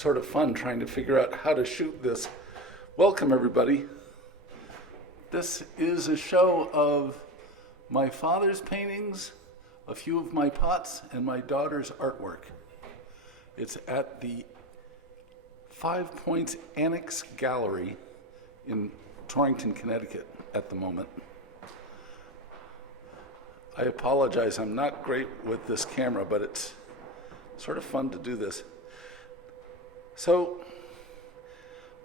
sort of fun trying to figure out how to shoot this. Welcome, everybody. This is a show of my father's paintings, a few of my pots, and my daughter's artwork. It's at the 5 Points Annex Gallery in Torrington, Connecticut at the moment. I apologize, I'm not great with this camera, but it's sort of fun to do this. So,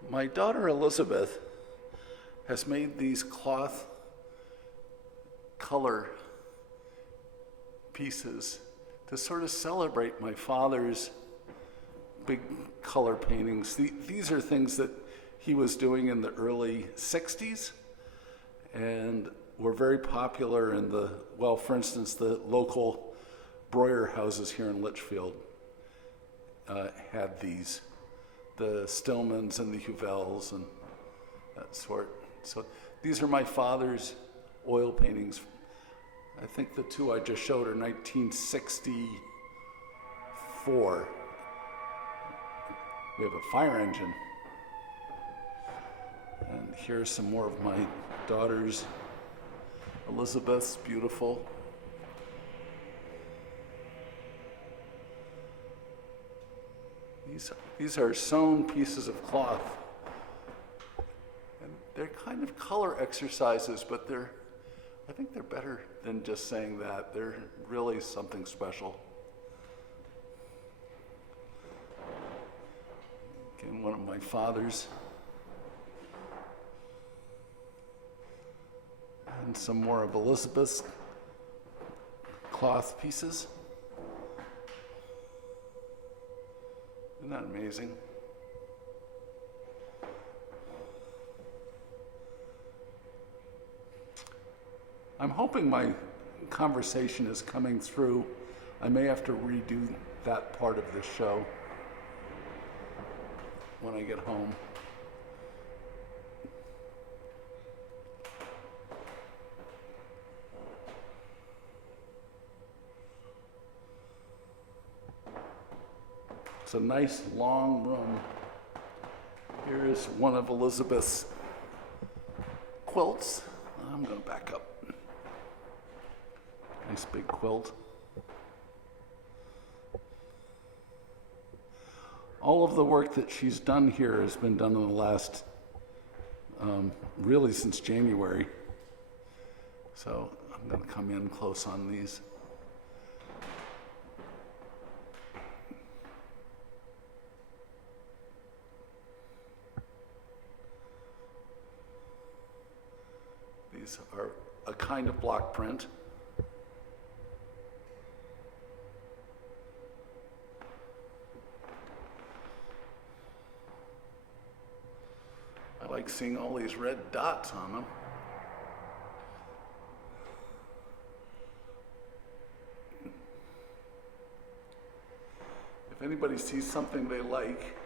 my daughter Elizabeth has made these cloth color pieces to sort of celebrate my father's big color paintings. These are things that he was doing in the early 60s and were very popular in the, well, for instance, the local Breuer houses here in Litchfield had these, the Stillmans and the Huvels and that sort. So these are my father's oil paintings. I think the two I just showed are 1964. We have a fire engine. And here's some more of my daughter's. Elizabeth's beautiful. These are sewn pieces of cloth. And they're kind of color exercises, but I think they're better than just saying that. They're really something special. Again, one of my father's. And some more of Elizabeth's cloth pieces. Isn't that amazing? I'm hoping my conversation is coming through. I may have to redo that part of the show when I get home. It's a nice long room. Here is one of Elizabeth's quilts. I'm going to back up. Nice big quilt. All of the work that she's done here has been done in the last, really since January. So I'm going to come in close on these. These are a kind of block print. I like seeing all these red dots on them. If anybody sees something they like,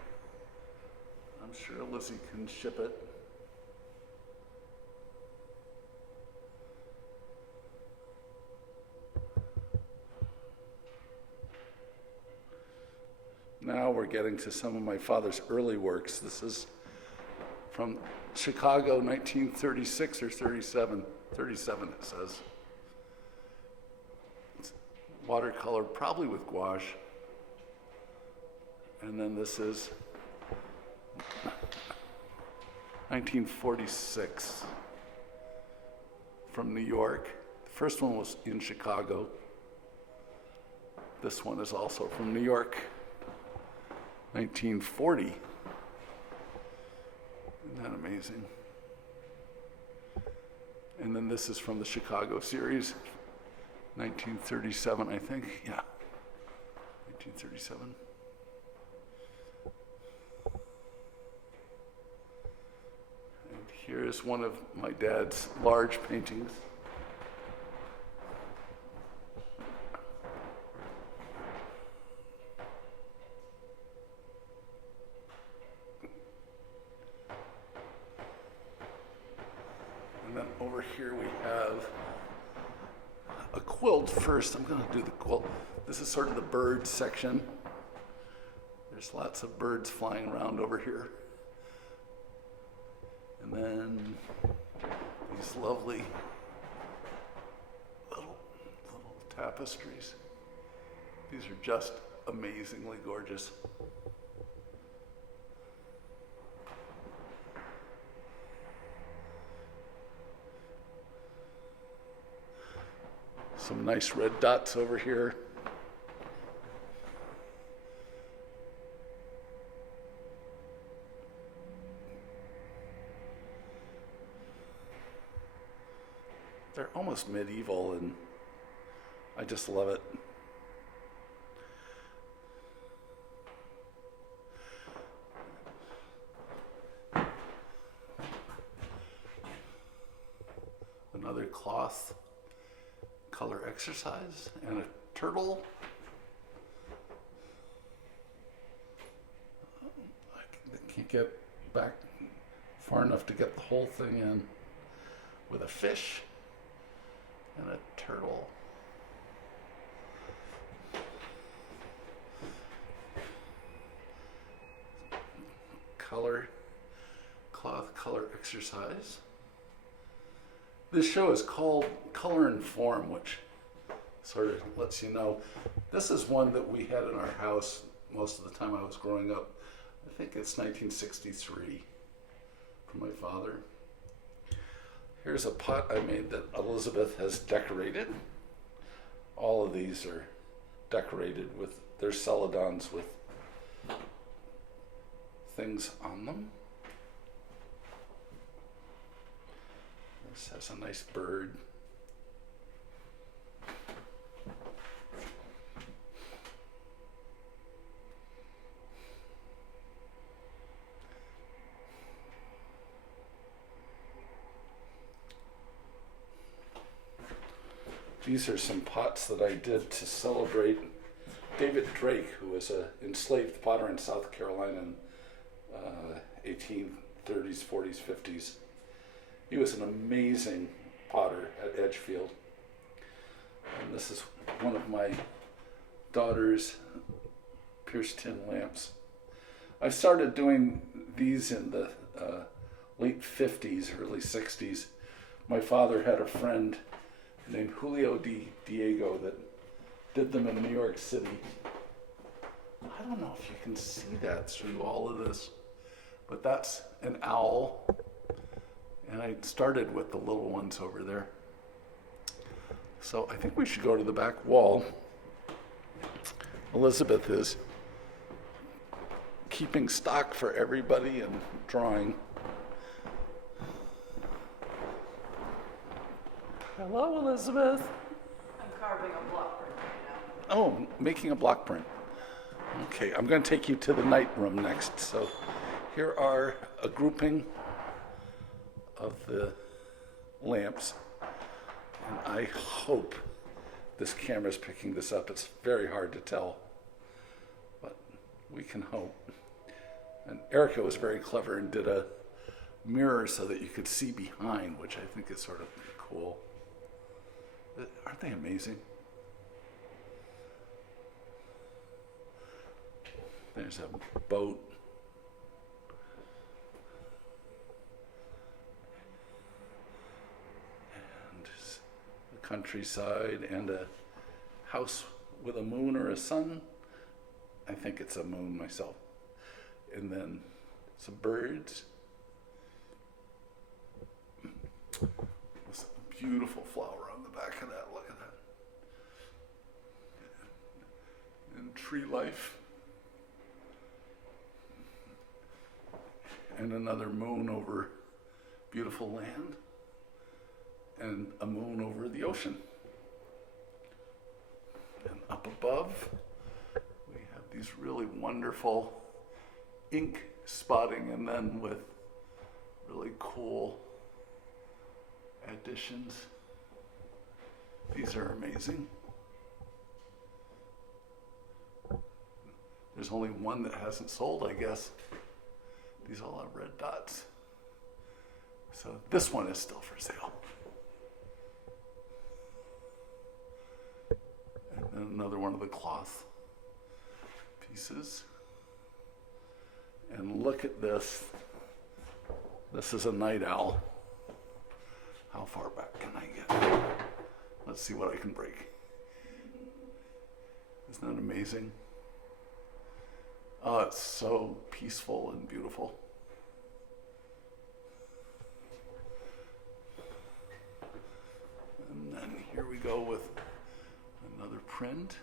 I'm sure Lizzie can ship it. Now we're getting to some of my father's early works. This is from Chicago, 1936 or 37. 37 it says. It's watercolor, probably with gouache. And then this is 1946 from New York. The first one was in Chicago. This one is also from New York. 1940. Isn't that amazing? And then this is from the Chicago series, 1937, I think. Yeah, 1937. And here's one of my dad's large paintings. Over here we have a quilt first. I'm going to do the quilt. This is sort of the bird section. There's lots of birds flying around over here. And then these lovely little tapestries. These are just amazingly gorgeous. Some nice red dots over here. They're almost medieval, and I just love it. Another cloth color exercise and a turtle. I can't get back far enough to get the whole thing in, with a fish and a turtle. Cloth color exercise. This show is called Color and Form, which sort of lets you know. This is one that we had in our house most of the time I was growing up. I think it's 1963 from my father. Here's a pot I made that Elizabeth has decorated. All of these are decorated with their celadons with things on them. This has a nice bird. These are some pots that I did to celebrate David Drake, who was an enslaved potter in South Carolina in 1830s, 40s, 50s. He was an amazing potter at Edgefield. And this is one of my daughter's pierced tin lamps. I started doing these in the late 50s, early 60s. My father had a friend named Julio Diego that did them in New York City. I don't know if you can see that through all of this, but that's an owl. And I started with the little ones over there. So I think we should go to the back wall. Elizabeth is keeping stock for everybody and drawing. Hello, Elizabeth. I'm carving a block print right now. Oh, making a block print. Okay, I'm going to take you to the night room next. So here are a grouping of the lamps. And I hope this camera's picking this up. It's very hard to tell, but we can hope. And Erica was very clever and did a mirror so that you could see behind, which I think is sort of cool. Aren't they amazing? There's a boat. And the countryside and a house with a moon or a sun. I think it's a moon myself. And then some birds. This beautiful flower on the back of that. Look at that. And tree life. And another moon over beautiful land. And a moon over the ocean. And up above, we have these really wonderful ink spotting, and then with really cool additions. These are amazing. There's only one that hasn't sold, I guess. These all have red dots. So this one is still for sale. And then another one of the cloth pieces. And look at this. This is a night owl. How far back can I get? Let's see what I can break. Isn't that amazing? Oh, it's so peaceful and beautiful. And then here we go with another print.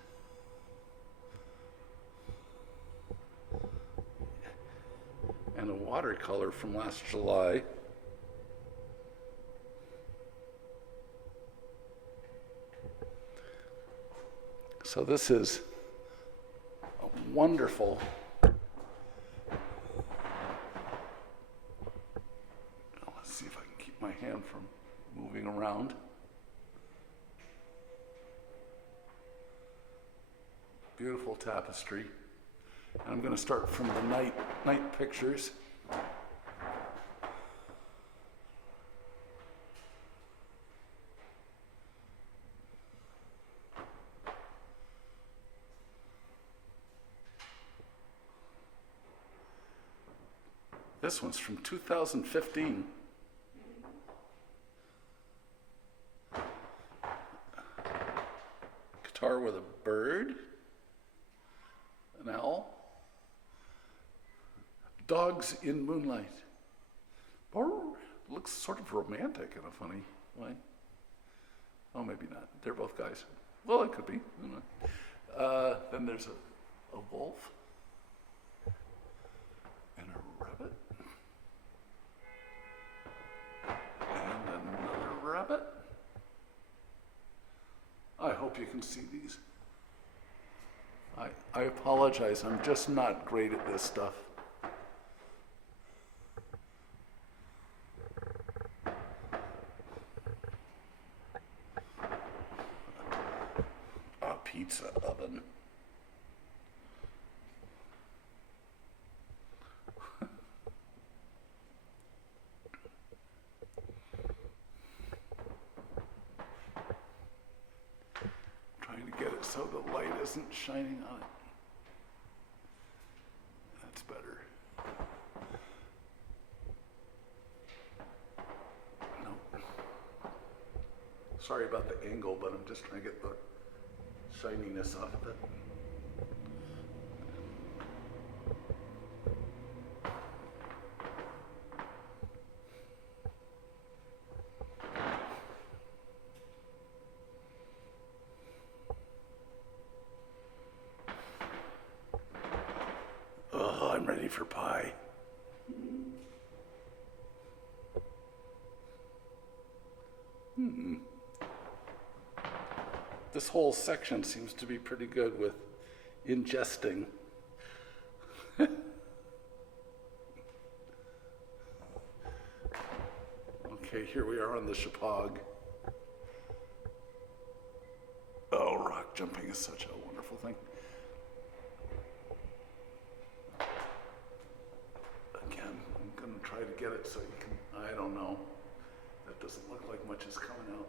And a watercolor from last July. So this is a wonderful let's see if I can keep my hand from moving around. Beautiful tapestry. And I'm going to start from the night pictures. This one's from 2015. Guitar with a bird, an owl, dogs in moonlight. Looks sort of romantic in a funny way. Oh, maybe not. They're both guys. Well, it could be. Then there's a wolf and a rabbit and another rabbit. I hope you can see these. I apologize. I'm just not great at this stuff. A pizza oven. So the light isn't shining on it. That's better. No. Sorry about the angle, but I'm just trying to get the shininess off of it. I'm ready for pie. This whole section seems to be pretty good with ingesting. Okay, here we are on the Chippewa. Oh, rock jumping is such a wonderful thing. Try to get it so you can, I don't know. That doesn't look like much is coming out.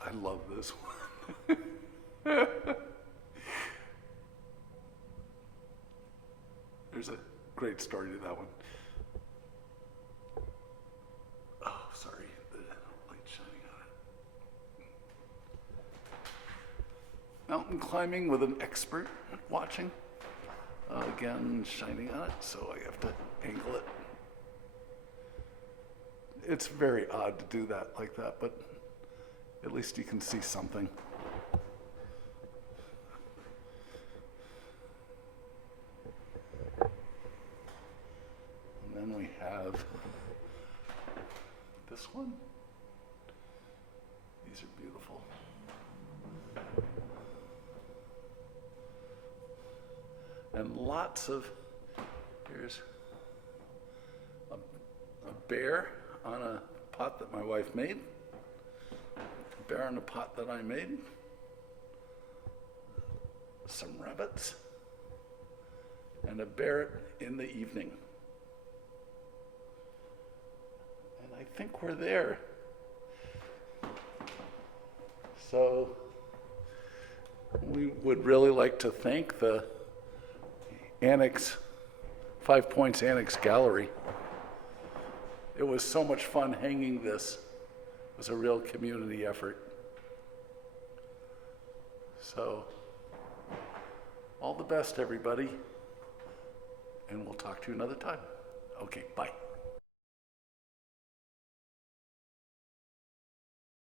I love this one. There's a great story to that one. Oh, sorry, the light's shining on it. Mountain climbing with an expert watching. Again, shining on it, so I have to angle it. It's very odd to do that like that, but at least you can see something. And then we have this one. These are beautiful. And lots of, here's a bear on a pot that my wife made. bear in a pot that I made, some rabbits, and a bear in the evening. And I think we're there. So we would really like to thank the Five Points Annex Gallery. It was so much fun hanging this. It was a real community effort. So, all the best, everybody. And we'll talk to you another time. Okay, bye.